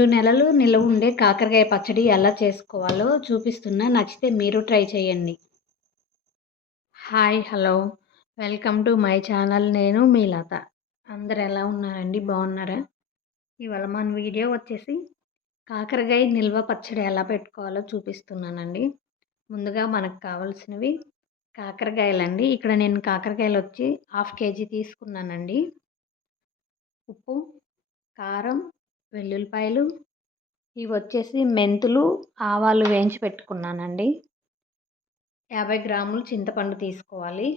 2 నెలలు నిలవ ఉండే కాకరకాయ పచ్చడి ఎలా చేసుకోవాలో చూపిస్తున్నా. నచ్చితే మీరు ట్రై చేయండి. Hi, hello, welcome to my channel. నేను మీ లత. అందరు ఎలా ఉన్నారండి? బాగున్నారా? ఇవాళ మన వీడియో వచ్చేసి కాకరకాయ నిల్వ పచ్చడి ఎలా పెట్టుకోవాలో చూపిస్తున్నానండి. ముందుగా మనకు కావాల్సినవి కాకరకాయలండి. ఇక్కడ నేను కాకరకాయలు వచ్చి 1/2 కేజీ తీసుకున్నానండి. ఉప్పు, కారం, వెల్లుల్లిపాయలు, ఇవి వచ్చేసి మెంతులు, ఆవాలు వేయించి పెట్టుకున్నానండి. 50 గ్రాములు చింతపండు తీసుకోవాలి.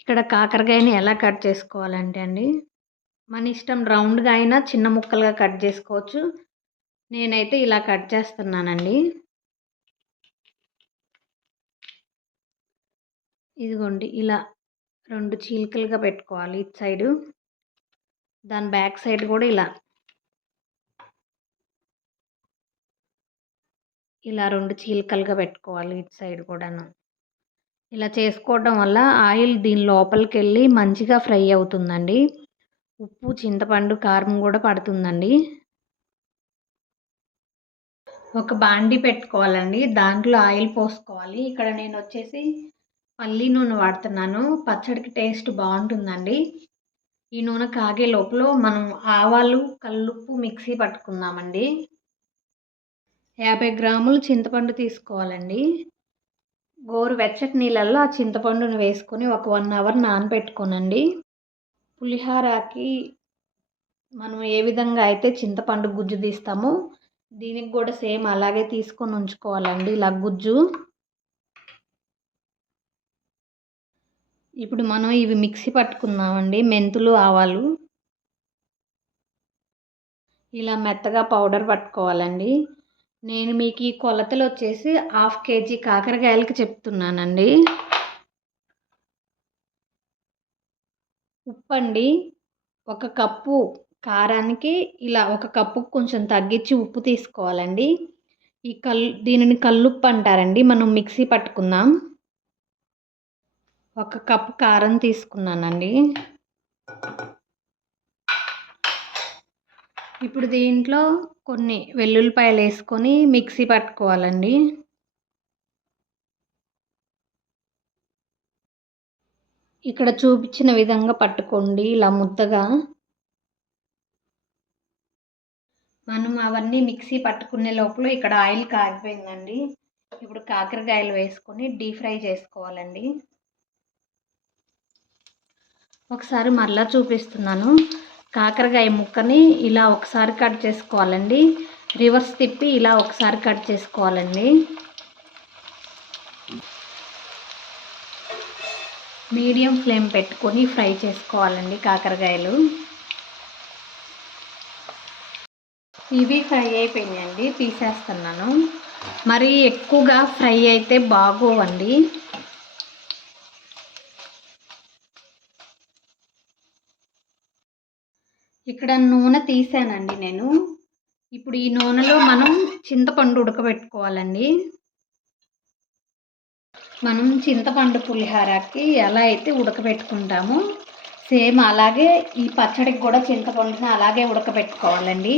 ఇక్కడ కాకరకాయని ఎలా కట్ చేసుకోవాలంటే అండి, మన ఇష్టం, రౌండ్గా అయినా చిన్న ముక్కలుగా కట్ చేసుకోవచ్చు. నేనైతే ఇలా కట్ చేస్తున్నానండి. ఇదిగోండి, ఇలా 2 చీలికలుగా పెట్టుకోవాలి ఇటు సైడు. దాని బ్యాక్ సైడ్ కూడా ఇలా 2 చీలికలుగా పెట్టుకోవాలి ఇటు సైడ్ కూడాను. ఇలా చేసుకోవడం వల్ల ఆయిల్ దీని లోపలికి వెళ్ళి మంచిగా ఫ్రై అవుతుందండి. ఉప్పు, చింతపండు, కారం కూడా పడుతుందండి. ఒక బాండి పెట్టుకోవాలండి. దాంట్లో ఆయిల్ పోసుకోవాలి. ఇక్కడ నేను వచ్చేసి పల్లి నూనె వాడుతున్నాను. పచ్చడికి టేస్ట్ బాగుంటుందండి. ఈ నూనె కాగే లోపల మనం ఆవాలు, కల్లుప్పు మిక్సీ పట్టుకుందామండి. 50 గ్రాములు చింతపండు తీసుకోవాలండి. గోరువెచ్చటి నీళ్ళల్లో ఆ చింతపండును వేసుకొని ఒక 1 అవర్ నానబెట్టుకోనండి. పులిహోరకి మనం ఏ విధంగా అయితే చింతపండు గుజ్జు తీస్తామో దీనికి కూడా సేమ్ అలాగే తీసుకొని ఉంచుకోవాలండి, ఇలా గుజ్జు. ఇప్పుడు మనం ఇవి మిక్సీ పట్టుకుందామండి. మెంతులు, ఆవాలు ఇలా మెత్తగా పౌడర్ పట్టుకోవాలండి. నేను మీకు ఈ కొలతలు వచ్చేసి 1/2 కేజీ కాకరకాయలకి చెప్తున్నానండి. ఉప్పు అండి, 1 కప్పు కారానికి ఇలా 1 కప్పు కొంచెం తగ్గించి ఉప్పు తీసుకోవాలండి. దీనిని కల్లుప్పు అంటారండి. మనం మిక్సీ పట్టుకుందాం. 1 కప్పు కారం తీసుకున్నానండి. ఇప్పుడు దీంట్లో కొన్ని వెల్లుల్లిపాయలు వేసుకొని మిక్సీ పట్టుకోవాలండి. ఇక్కడ చూపించిన విధంగా పట్టుకోండి, ఇలా ముద్దగా. మనం అవన్నీ మిక్సీ పట్టుకునే లోపల ఇక్కడ ఆయిల్ కాగిపోయిందండి. ఇప్పుడు కాకరకాయలు వేసుకొని డీప్ ఫ్రై చేసుకోవాలండి. ఒకసారి మరలా చూపిస్తున్నాను. కాకరకాయ ముక్కని ఇలా ఒకసారి కట్ చేసుకోవాలండి. రివర్స్ తిప్పి ఇలా ఒకసారి కట్ చేసుకోవాలండి. మీడియం ఫ్లేమ్ పెట్టుకొని ఫ్రై చేసుకోవాలండి కాకరకాయలు. ఇవి ఫ్రై అయిపోయినాయండి, తీసేస్తున్నాను. మరి ఎక్కువగా ఫ్రై అయితే బాగోవండి. ఇక్కడ నూనె తీసానండి నేను. ఇప్పుడు ఈ నూనెలో మనం చింతపండు ఉడకబెట్టుకోవాలండి. మనం చింతపండు పులిహోరకి ఎలా అయితే ఉడకబెట్టుకుంటామో సేమ్ అలాగే ఈ పచ్చడికి కూడా చింతపండుని అలాగే ఉడకబెట్టుకోవాలండి.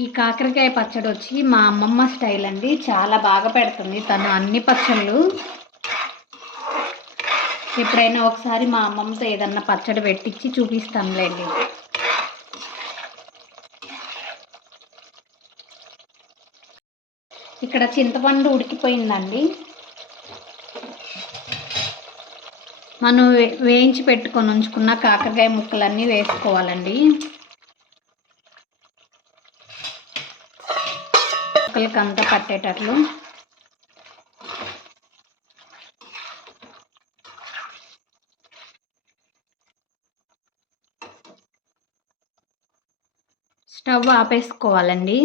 ఈ కాకరకాయ పచ్చడి వచ్చి మా అమ్మమ్మ స్టైల్ అండి. చాలా బాగా పెడుతుంది తను అన్ని పచ్చళ్ళు. ఎప్పుడైనా ఒకసారి మా అమ్మమ్మతో ఏదన్నా పచ్చడి పెట్టించి చూపిస్తానులేండి. ఇక్కడ చింతపండు ఉడికిపోయిందండి. మనం వేయించి పెట్టుకొని ఉంచుకున్న కాకరకాయ ముక్కలన్నీ వేసుకోవాలండి. ముక్కలకి అంతా పట్టేటట్లు. స్టవ్ ఆపేసుకోవాలండి.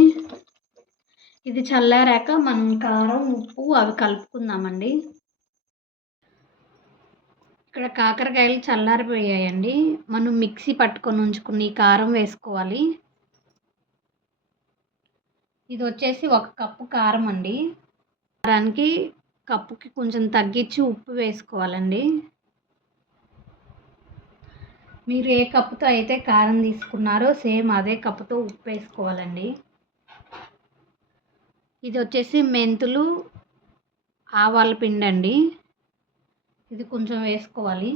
ఇది చల్లారాక మనం కారం, ఉప్పు అవి కలుపుకుందామండి. ఇక్కడ కాకరకాయలు చల్లారిపోయాయండి. మనం మిక్సీ పట్టుకొని ఉంచుకుని ఈ కారం వేసుకోవాలి. ఇది వచ్చేసి 1 కప్పు కారం అండి. కారానికి కప్పుకి కొంచెం తగ్గించి ఉప్పు వేసుకోవాలండి. మీరు ఏ కప్పుతో అయితే కారం తీసుకున్నారో సేమ్ అదే కప్పుతో ఉప్పు వేసుకోవాలండి. ఇది వచ్చేసి మెంతులు ఆవాల పిండి అండి. ఇది కొంచెం వేసుకోవాలి.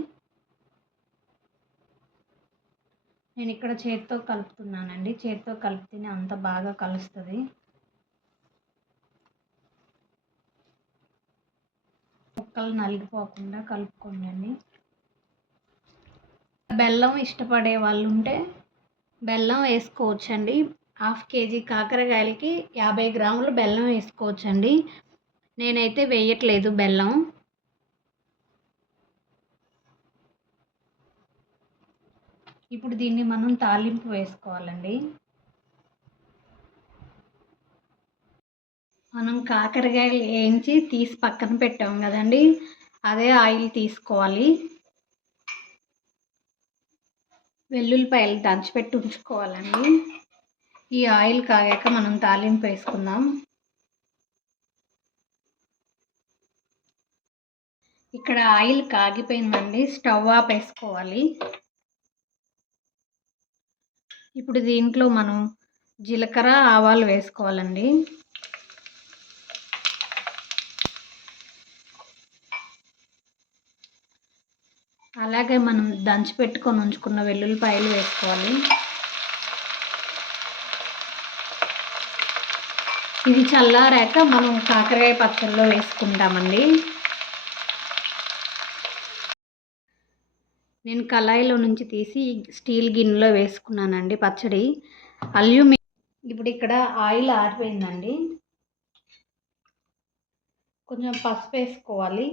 నేను ఇక్కడ చేతితో కలుపుతున్నానండి. చేతితో కలిపితేనే అంత బాగా కలుస్తుంది. ముక్కలు నలిగిపోకుండా కలుపుకోండి. బెల్లం ఇష్టపడే వాళ్ళు ఉంటే బెల్లం వేసుకోవచ్చండి. 1/2 kg కాకరకాయలకి 50 గ్రాములు బెల్లం వేసుకోవచ్చండి. నేనైతే వేయట్లేదు బెల్లం. ఇప్పుడు దీన్ని మనం తాలింపు వేసుకోవాలండి. మనం కాకరకాయలు వేయించి తీసి పక్కన పెట్టాం కదండి, అదే ఆయిల్ తీసుకోవాలి. వెల్లుల్లిపాయలు దంచిపెట్టి ఉంచుకోవాలండి. ఈ ఆయిల్ కాగాక మనం తాలింపు వేసుకుందాం. ఇక్కడ ఆయిల్ కాగిపోయిందండి. స్టవ్ ఆపేసుకోవాలి. ఇప్పుడు దీంట్లో మనం జీలకర్ర ఆవాలు వేసుకోవాలండి. అలాగే మనం దంచి పెట్టుకొని ఉంచుకున్న వెల్లుల్లిపాయలు వేసుకోవాలి. ఇది చల్లారాక మనం కాకరకాయ పచ్చడిలో వేసుకుంటామండి. నేను కళాయిలో నుంచి తీసి స్టీల్ గిన్నెలో వేసుకున్నానండి పచ్చడి. ఇప్పుడు ఇక్కడ ఆయిల్ ఆరిపోయిందండి. కొంచెం పసుపు వేసుకోవాలి.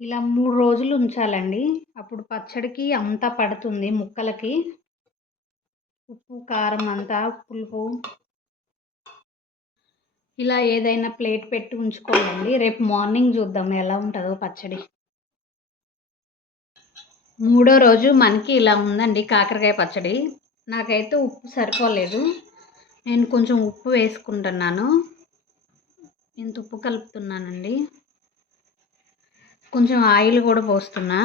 ఇలా 3 రోజులు ఉంచాలండి. అప్పుడు పచ్చడికి అంతా పడుతుంది ముక్కలకి. ఉప్పు కారం అంతా పులుపు. ఇలా ఏదైనా ప్లేట్ పెట్టి ఉంచుకోవాలండి. రేపు మార్నింగ్ చూద్దాం ఎలా ఉంటుందో పచ్చడి. 3వ రోజు మనకి ఇలా ఉందండి కాకరకాయ పచ్చడి. నాకైతే ఉప్పు సరిపోలేదు. నేను కొంచెం ఉప్పు వేసుకుంటున్నాను. ఇంత ఉప్పు కలుపుతున్నానండి. కొంచెం ఆయిల్ కూడా పోస్తున్నా.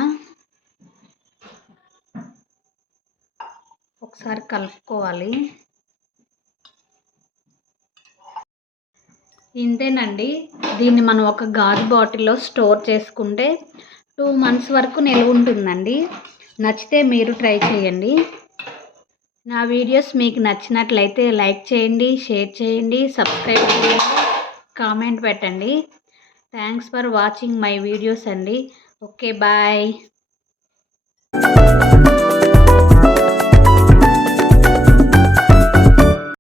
ఒకసారి కలుపుకోవాలి. ఇంతేనండి. దీన్ని మనం ఒక గాజు బాటిల్లో స్టోర్ చేసుకుంటే 2 months వరకు నిల్వ ఉంటుందండి. నచ్చితే మీరు ట్రై చేయండి. నా వీడియోస్ మీకు నచ్చినట్లయితే లైక్ చేయండి, షేర్ చేయండి, సబ్స్క్రైబ్ చేయండి, కామెంట్ పెట్టండి. Thanks for watching my videos అండి. Okay, bye.